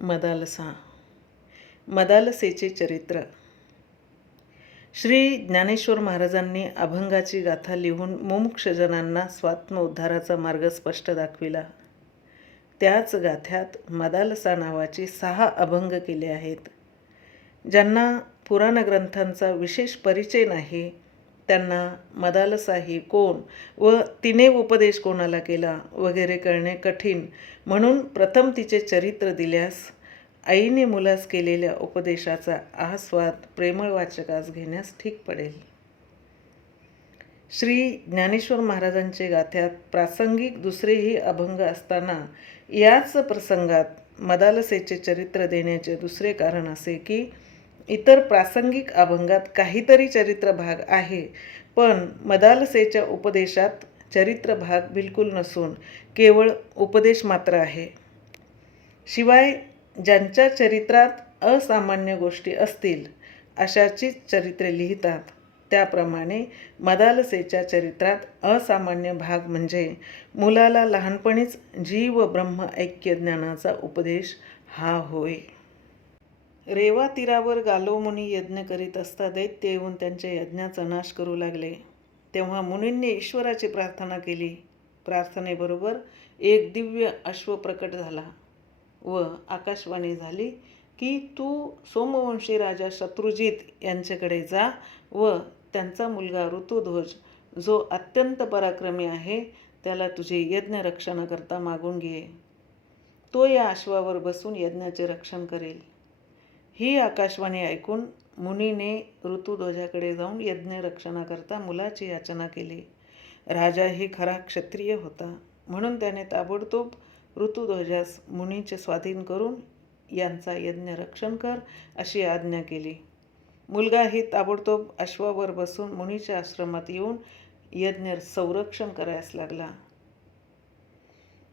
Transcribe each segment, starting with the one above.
मदालसा. मदालसेचे चरित्र. श्री ज्ञानेश्वर महाराजांनी अभंगाची गाथा लिहून मुमुक्षजनांना स्वात्मउद्धाराचा मार्ग स्पष्ट दाखविला. त्याच गाथ्यात मदालसा नावाची 6 अभंग केले आहेत. ज्यांना पुराण ग्रंथांचा विशेष परिचय नाही त्यांना मदालसा ही कोण व तिने उपदेश कोणाला केला वगैरे कळणे कठीण, म्हणून प्रथम तिचे चरित्र दिल्यास आईने मुलास केलेल्या उपदेशाचा आस्वाद प्रेमळ वाचकास घेण्यास ठीक पडेल. श्री ज्ञानेश्वर महाराजांचे गाथ्यात प्रासंगिक दुसरेही अभंग असताना याच प्रसंगात मदालसेचे चरित्र देण्याचे दुसरे कारण असे की इतर प्रासंगिक अभंगात काहीतरी चरित्र भाग आहे, पण मदालसेच्या उपदेशात चरित्र भाग बिलकुल नसून केवळ उपदेश मात्र आहे. शिवाय ज्यांच्या चरित्रात असामान्य गोष्टी असतील अशाचीच चरित्रे लिहितात. त्याप्रमाणे मदालसेच्या चरित्रात असामान्य भाग म्हणजे मुलाला लहानपणीच जीव ब्रह्म ऐक्य ज्ञानाचा उपदेश हा होय. रेवा तीरावर गालो मुनी यज्ञ करीत असता दैत्य येऊन त्यांच्या यज्ञाचा नाश करू लागले. तेव्हा मुनींनी ईश्वराची प्रार्थना केली. प्रार्थनेबरोबर एक दिव्य अश्व प्रकट झाला व आकाशवाणी झाली की तू सोमवंशी राजा शत्रुजित यांच्याकडे जा व त्यांचा मुलगा ऋतुध्वज जो अत्यंत पराक्रमी आहे त्याला तुझे यज्ञ रक्षणाकरता मागून घे. तो या अश्वावर बसून यज्ञाचे रक्षण करेल. ही आकाशवाणी ऐकून मुनीने ऋतुध्वजाकडे जाऊन यज्ञ रक्षणाकरता मुलाची याचना केली. राजा ही खरा क्षत्रिय होता, म्हणून त्याने ताबडतोब ऋतुध्वजास मुनीचे स्वाधीन करून यांचा यज्ञ रक्षण कर अशी आज्ञा केली. मुलगाही ताबडतोब अश्वावर बसून मुनीच्या आश्रमात येऊन यज्ञ संरक्षण करायस लागला.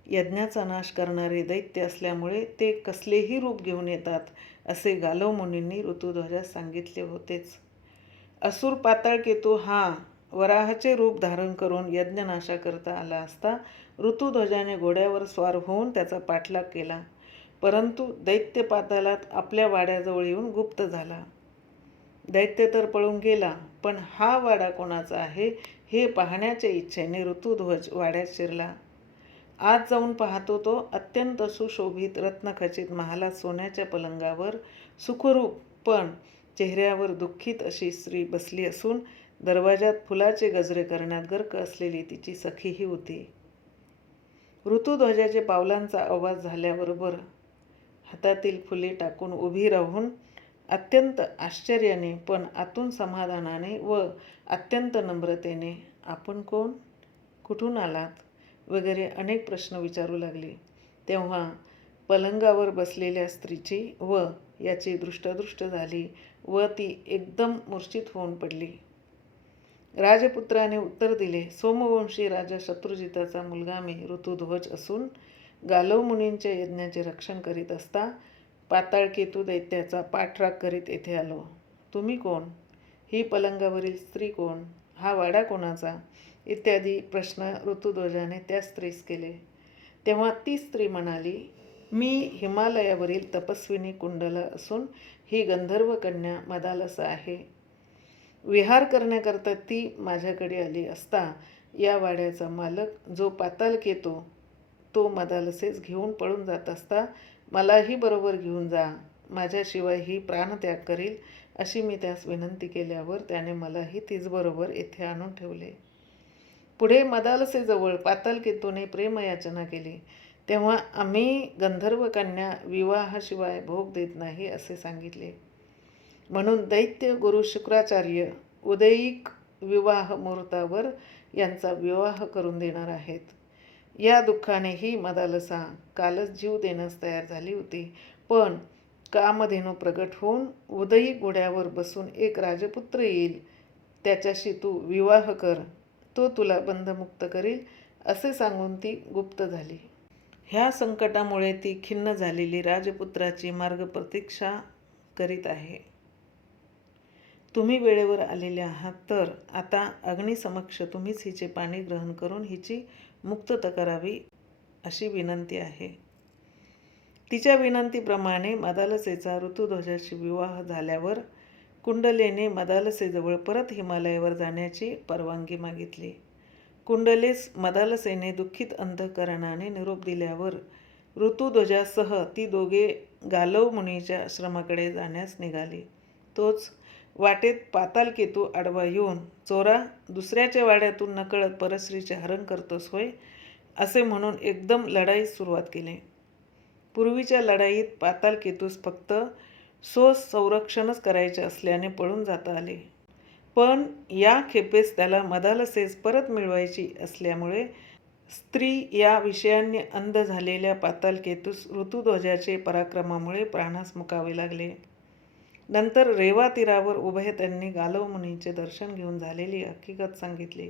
यज्ञाचा नाश करणारे दैत्य असल्यामुळे ते कसलेही रूप घेऊन येतात असे गालव मुनींनी ऋतुध्वजास सांगितले होतेच. असुर पाताळकेतू हा वराहाचे रूप धारण करून यज्ञनाशाकरता आला असता ऋतुध्वजाने घोड्यावर स्वार होऊन त्याचा पाठलाग केला, परंतु दैत्य पातालात आपल्या वाड्याजवळ येऊन गुप्त झाला. दैत्य तर पळून गेला, पण हा वाडा कोणाचा आहे हे पाहण्याच्या इच्छेने ऋतुध्वज वाड्यात शिरला. आत जाऊन पाहतो तो अत्यंत सुशोभित रत्नखचित महालात सोन्याच्या पलंगावर सुखरूप पण चेहऱ्यावर दुःखित अशी स्त्री बसली असून दरवाजात फुलाचे गजरे करण्यात गर्क असलेली तिची सखीही होती. ऋतुध्वजाचे पावलांचा आवाज झाल्याबरोबर हातातील फुले टाकून उभी राहून अत्यंत आश्चर्याने पण आतून समाधानाने व अत्यंत नम्रतेने आपण कोण, कुठून आलात वगैरे अनेक प्रश्न विचारू लागली. तेव्हा पलंगावर बसलेल्या स्त्रीची व याची दृष्टादृष्ट झाली व ती एकदम मूर्छित होऊन पडली. राजपुत्राने उत्तर दिले, सोमवंशी राजा शत्रुजिताचा मुलगा मी ऋतुध्वज असून गालव मुनींच्या यज्ञाचे रक्षण करीत असता पाताळकेतू दैत्याचा पाठराग करीत येथे आलो. तुम्ही कोण? ही पलंगावरील स्त्री कोण? हा वाडा कोणाचा? इत्यादी प्रश्न ऋतुध्वजाने त्या स्त्रीस केले. तेव्हा ती स्त्री म्हणाली, मी हिमालयावरील तपस्विनी कुंडला असून ही गंधर्व कन्या मदालसा आहे. विहार करण्याकरता ती माझ्याकडे आली असता या वाड्याचा मालक जो पातालकेतू तो मदालसेस घेऊन पळून जात असता मलाही बरोबर घेऊन जा, माझ्याशिवाय ही प्राणत्याग करील अशी मी त्यास विनंती केल्यावर त्याने मलाही तीचबरोबर येथे आणून ठेवले. पुढे मदालसेजवळ पातालकेतूने प्रेमयाचना केली. तेव्हा आम्ही गंधर्व कन्या विवाहाशिवाय भोग देत नाही असे सांगितले. म्हणून दैत्य गुरु शुक्राचार्य उदयिक विवाह मुहूर्तावर यांचा विवाह करून देणार आहेत. या दुःखाने ही मदालसा कालच जीव देण्यास तयार झाली होती, पण कामधेनू प्रगट होऊन उदयिक घोड्यावर बसून एक राजपुत्र येईल, त्याच्याशी तू विवाह कर, तो तुला बंधमुक्त करील असे सांगून ती गुप्त झाली. ह्या संकटामुळे ती खिन्न झालेली राजपुत्राची मार्ग प्रतीक्षा करीत आहे. तुम्ही वेळेवर आलेले आहात तर आता अग्निसमक्ष तुम्हीच हिचे पाणी ग्रहण करून हिची मुक्तता करावी अशी विनंती आहे. तिच्या विनंतीप्रमाणे मदालसेचा ऋतुध्वजाशी विवाह झाल्यावर कुंडलेने मदालसेजवळ परत हिमालयावर जाण्याची परवानगी मागितली. कुंडलेस मदालसेने दुःखित अंतःकरणाने निरोप दिल्यावर ऋतुध्वजासह ती दोघे गालव मुनीच्या आश्रमाकडे जाण्यास निघाली. तोच वाटेत पातालकेतू आडवा येऊन, चोरा, दुसऱ्याच्या वाड्यातून नकळत परस्त्रीचे हरण करतोस होय, असे म्हणून एकदम लढाईस सुरुवात केली. पूर्वीच्या लढाईत पातालकेतूस फक्त स्वसंरक्षणच करायचे असल्याने पळून जाता आले, पण या खेपेस त्याला मदालसेस परत मिळवायची असल्यामुळे स्त्री या विषयांनी अंध झालेल्या पातालकेतूस ऋतुध्वजाचे पराक्रमामुळे प्राणास मुकावे लागले. नंतर रेवा तीरावर उभे त्यांनी गालव मुनीचे दर्शन घेऊन झालेली हकीकत सांगितली.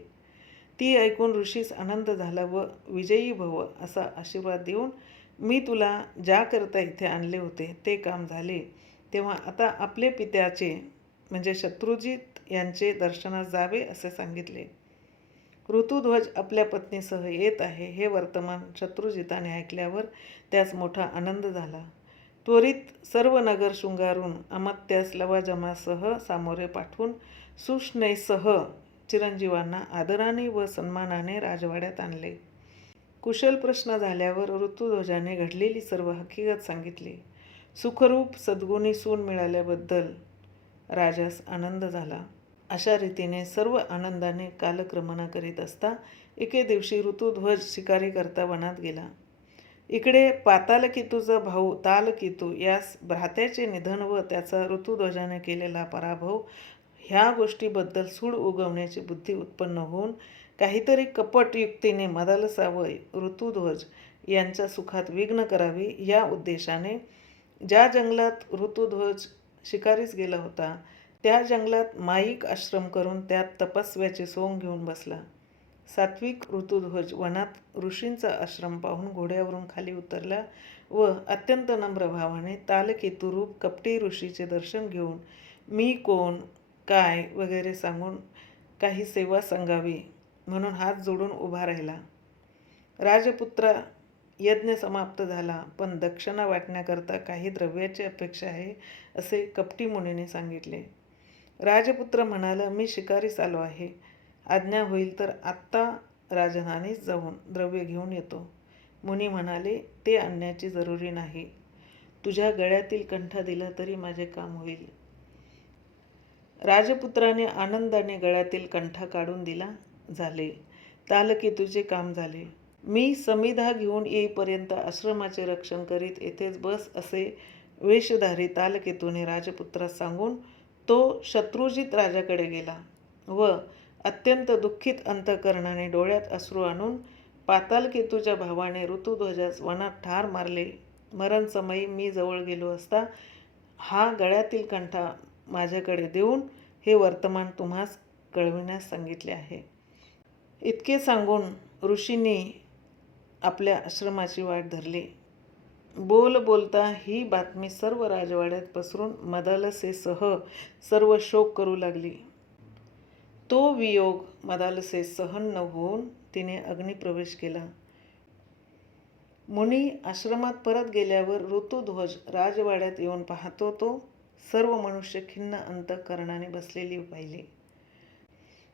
ती ऐकून ऋषीस आनंद झाला व विजयी भव असा आशीर्वाद देऊन, मी तुला ज्याकरता इथे आणले होते ते काम झाले, तेव्हा आता आपले पित्याचे म्हणजे शत्रुजित यांचे दर्शनास जावे असे सांगितले. ऋतुध्वज आपल्या पत्नीसह येत आहे हे वर्तमान शत्रुजिताने ऐकल्यावर त्यास मोठा आनंद झाला. त्वरित सर्व नगर शृंगारून अमात्यास लवाजमासह सामोरे पाठवून सुष्णेसह चिरंजीवांना आदराने व सन्मानाने राजवाड्यात आणले. कुशल प्रश्न झाल्यावर ऋतुध्वजाने घडलेली सर्व हकीकत सांगितली. सुखरूप सद्गुणी सून मिळाल्याबद्दल राजास आनंद झाला. अशा रीतीने सर्व आनंदाने कालक्रमणा करीत असता एके दिवशी ऋतुध्वज शिकारी करता वनात गेला. इकडे पातालकेतूचा भाऊ तालकेतू यास भ्रात्याचे निधन व त्याचा ऋतुध्वजाने केलेला पराभव ह्या गोष्टीबद्दल सूड उगवण्याची बुद्धी उत्पन्न होऊन काहीतरी कपट युक्तीने मदालसा व ऋतुध्वज यांच्या सुखात विघ्न करावे या उद्देशाने ज्या जंगलात ऋतुध्वज शिकारीस गेला होता त्या जंगलात माईक आश्रम करून त्यात तपस्व्याचे सोंग घेऊन बसला. सात्विक ऋतुध्वज वनात ऋषींचा आश्रम पाहून घोड्यावरून खाली उतरला व अत्यंत नम्र भावाने तालकेतुरूप कपटी ऋषीचे दर्शन घेऊन मी कोण, काय वगैरे सांगून काही सेवा सांगावी म्हणून हात जोडून उभा राहिला. राजपुत्रा, यज्ञ समाप्त झाला, पण दक्षिणा वाटण्याकरता काही द्रव्याची अपेक्षा आहे असे कपटी मुनीने सांगितले. राजपुत्र म्हणाला, मी शिकारीस आलो आहे. आज्ञा होईल तर आत्ता राजधानीस जाऊन द्रव्य घेऊन येतो. मुनी म्हणाले, ते आणण्याची जरुरी नाही. तुझ्या गळ्यातील कंठा दिला तरी माझे काम होईल. राजपुत्राने आनंदाने गळ्यातील कंठा काढून दिला. झाले. तालकेतूचे काम झाले. मी समिधा घेऊन येईपर्यंत आश्रमाचे रक्षण करीत येथेच बस असे वेशधारी तालकेतूने राजपुत्रास सांगून तो शत्रुजित राजाकडे गेला व अत्यंत दुःखित अंतःकरणाने डोळ्यात अश्रू आणून पातालकेतूच्या भावाने ऋतुध्वजास वनात ठार मारले. मरणसमयी मी जवळ गेलो असता हा गळ्यातील कंठा माझ्याकडे देऊन हे वर्तमान तुम्हास कळविण्यास सांगितले आहे. इतके सांगून ऋषींनी आपल्या आश्रमाची वाट धरली. बोलता ही बातमी सर्व राजवाड्यात पसरून मदालसेसह सर्व शोक करू लागली. तो वियोग मदालसेस सहन न होऊन तिने अग्निप्रवेश केला. मुनी आश्रमात परत गेल्यावर ऋतुध्वज राजवाड्यात येऊन पाहतो तो सर्व मनुष्य खिन्न अंतःकरणाने बसलेली पाहिले.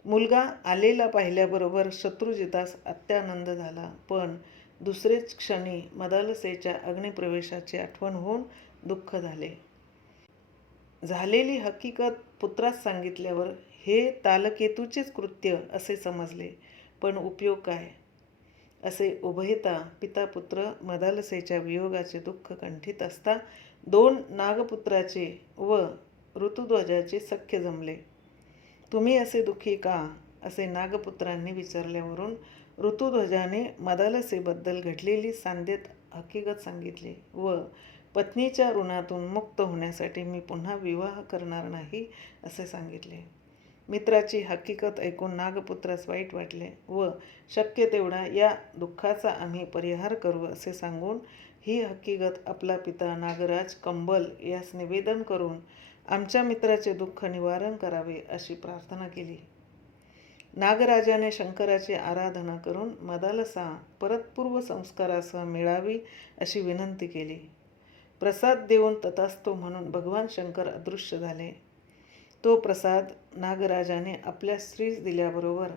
मुलगा आलेला पाहिल्याबरोबर शत्रुजितास अत्यानंद झाला, पण दुसरेच क्षणी मदालसेच्या अग्निप्रवेशाची आठवण होऊन दुःख झाले. झालेली हकीकत पुत्रास सांगितल्यावर हे तालकेतूचेच कृत्य असे समजले, पण उपयोग काय? असे उभयता पितापुत्र मदालसेच्या वियोगाचे दुःख कंठीत असता दोन नागपुत्राचे व ऋतुध्वजाचे सख्य जमले. तुम्ही असे दुःखी का? असे नागपुत्रांनी विचारल्यावरून ऋतुध्वजाने मदालसेबद्दल घडलेली सांदेत हकीकत सांगितली व पत्नीच्या ऋणातून मुक्त होण्यासाठी मी पुन्हा विवाह करणार नाही असे सांगितले. मित्राची हकीकत ऐकून नागपुत्रास वाईट वाटले व शक्य तेवढा या दुःखाचा आम्ही परिहार करू असे सांगून ही हकीकत आपला पिता नागराज कंबल यास निवेदन करून आमच्या मित्राचे दुःख निवारण करावे अशी प्रार्थना केली. नागराजाने शंकराची आराधना करून मदालसा परत पूर्व संस्कारासह मिळावी अशी विनंती केली. प्रसाद देऊन तथास्तु म्हणून भगवान शंकर अदृश्य झाले. तो प्रसाद नागराजाने आपल्या स्त्रीस दिल्याबरोबर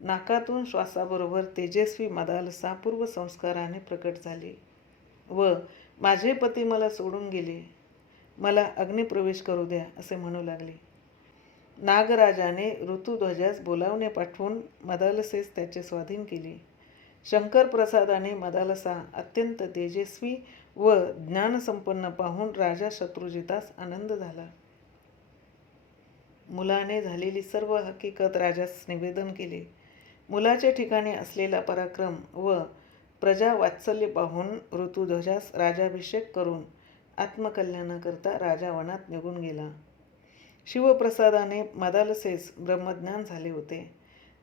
नाकातून श्वासाबरोबर तेजस्वी मदालसा पूर्वसंस्काराने प्रकट झाली व माझे पती मला सोडून गेले, मला अग्निप्रवेश करू द्या असे म्हणू लागले. नागराजाने ऋतुध्वजास बोलावणे पाठवून मदालसेस त्याचे स्वाधीन केले. शंकर प्रसादाने मदालसा अत्यंत तेजस्वी व ज्ञानसंपन्न पाहून राजा शत्रुजितास आनंद झाला. मुलाने झालेली सर्व हकीकत राजास निवेदन केले. मुलाच्या ठिकाणी असलेला पराक्रम व प्रजा वात्सल्य पाहून ऋतुध्वजास राजाभिषेक करून आत्मकल्याणाकरता राजा वनात निघून गेला. शिवप्रसादाने मदालसेस ब्रह्मज्ञान झाले होते,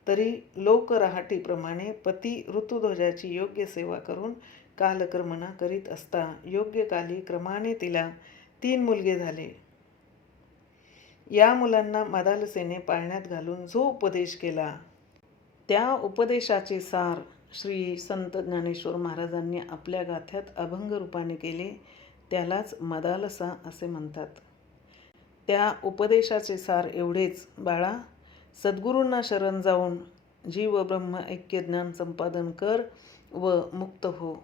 तरी लोकरहाटीप्रमाणे पती ऋतुध्वजाची योग्य सेवा करून कालक्रमणा करीत असता योग्य काली क्रमाने तिला 3 मुलगे झाले. या मुलांना मदालसेने पाळण्यात घालून जो उपदेश केला त्या उपदेशाचे सार श्री संत ज्ञानेश्वर महाराजांनी आपल्या गाथ्यात अभंग रूपाने केले, त्यालाच मदालसा असे म्हणतात. त्या उपदेशाचे सार एवढेच, बाळा, सद्गुरूंना शरण जाऊन जीव ब्रह्म ऐक्य ज्ञान संपादन कर व मुक्त हो.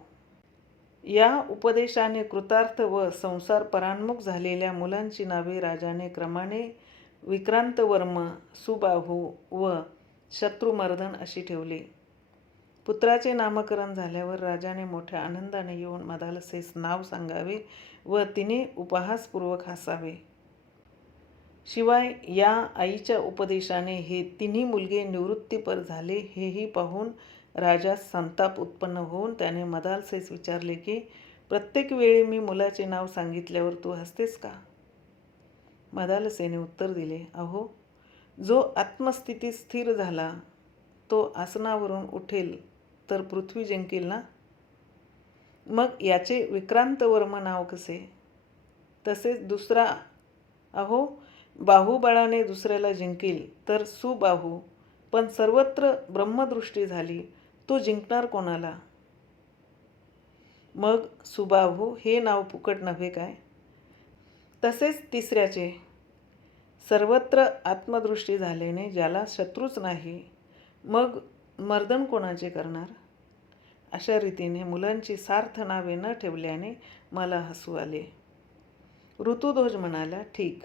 या उपदेशाने कृतार्थ व संसार परान्मुख झालेल्या मुलांची नावे राजाने क्रमाने विक्रांतवर्म, सुबाहू व शत्रुमर्दन अशी ठेवली. पुत्राचे नामकरण झाल्यावर राजाने मोठ्या आनंदाने येऊन मदालसेस नाव सांगावे व तिने उपहासपूर्वक हसावे. शिवाय या आईच्या उपदेशाने हे 3 मुलगे निवृत्तीपर झाले हेही पाहून राजास संताप उत्पन्न होऊन त्याने मदालसेस विचारले की प्रत्येक वेळी मी मुलाचे नाव सांगितल्यावर तू हसतेस का? मदालसेने उत्तर दिले, अहो, जो आत्मस्थितीत स्थिर झाला तो आसनावरून उठेल तर पृथ्वी जिंकेल ना. मग याचे विक्रांतवर्म नाव कसे? तसेच दुसरा, अहो, बाहुबळाने दुसऱ्याला जिंकेल तर सुबाहू, पण सर्वत्र ब्रह्मदृष्टी झाली, तो जिंकणार कोणाला? मग सुबाहू हे नाव फुकट नव्हे काय? तसेच तिसऱ्याचे, सर्वत्र आत्मदृष्टी झाल्याने ज्याला शत्रूच नाही, मग मर्दन कोणाचे करणार? अशा रीतीने मुलांची सार्थ नावे न ठेवल्याने मला हसू आले. ऋतुध्वज म्हणाला, ठीक,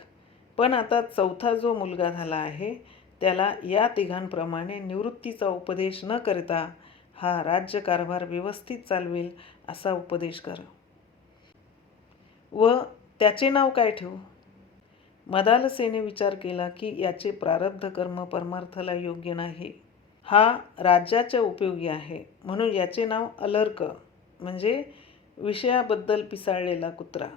पण आता चौथा जो मुलगा झाला आहे त्याला या तिघांप्रमाणे निवृत्तीचा उपदेश न करता हा राज्यकारभार व्यवस्थित चालवेल असा उपदेश कर. व त्याचे नाव काय ठेवू? मदालसेने विचार केला की याचे प्रारब्ध कर्म परमार्थाला योग्य नाही, हा राज्याच्या उपयोगी आहे, म्हणून याचे नाव अलर्क म्हणजे विषयाबद्दल पिसाळलेला कुत्रा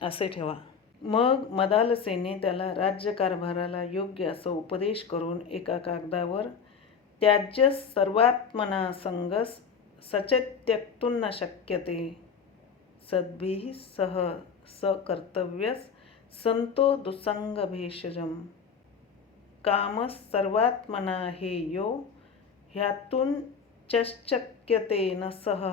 असे ठेवा. मग मदालसेने त्याला राज्यकारभाराला योग्य असं उपदेश करून एका कागदावर त्याज्य सर्वात्मना संगस सचेत्यक्तुं न शक्यते सद्भिः सह सकर्तव्यस संतो दुसंग भेषजम कामस सर्वात्मना हे यो ह्यातून चश्चक्यते न सह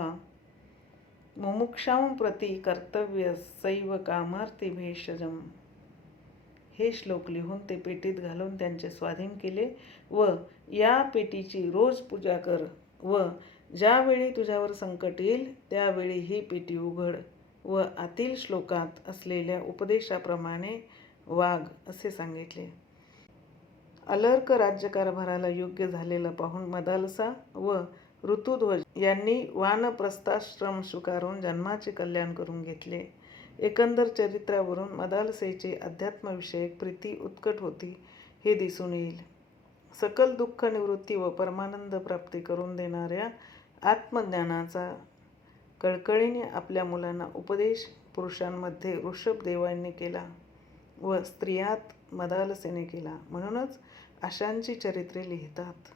मुमुक्षां प्रति कर्तव्य सैव कामार्थी भेषजम. हे श्लोक लिहून ते पेटीत घालून त्यांचे स्वाधीन केले व या पेटीची रोज पूजा कर व ज्यावेळी तुझ्यावर संकट येईल त्यावेळी ही पेटी उघड व आतील श्लोकात असलेल्या उपदेशाप्रमाणे वाग असे सांगितले. अलर्क राज्यकारभाराला योग्य झालेला पाहून मदालसा व ऋतुध्वज यांनी वानप्रस्थाश्रम स्वीकारून जन्माचे कल्याण करून घेतले. एकंदर चरित्रावरून मदालसेची अध्यात्मविषयक प्रीती उत्कट होती हे दिसून येईल. सकल दुःख निवृत्ती व परमानंद प्राप्ती करून देणाऱ्या आत्मज्ञानाचा कळकळीने आपल्या मुलांना उपदेश पुरुषांमध्ये ऋषभदेवांनी केला व स्त्रियात मदालसेने केला. म्हणूनच अशांची चरित्रे लिहितात.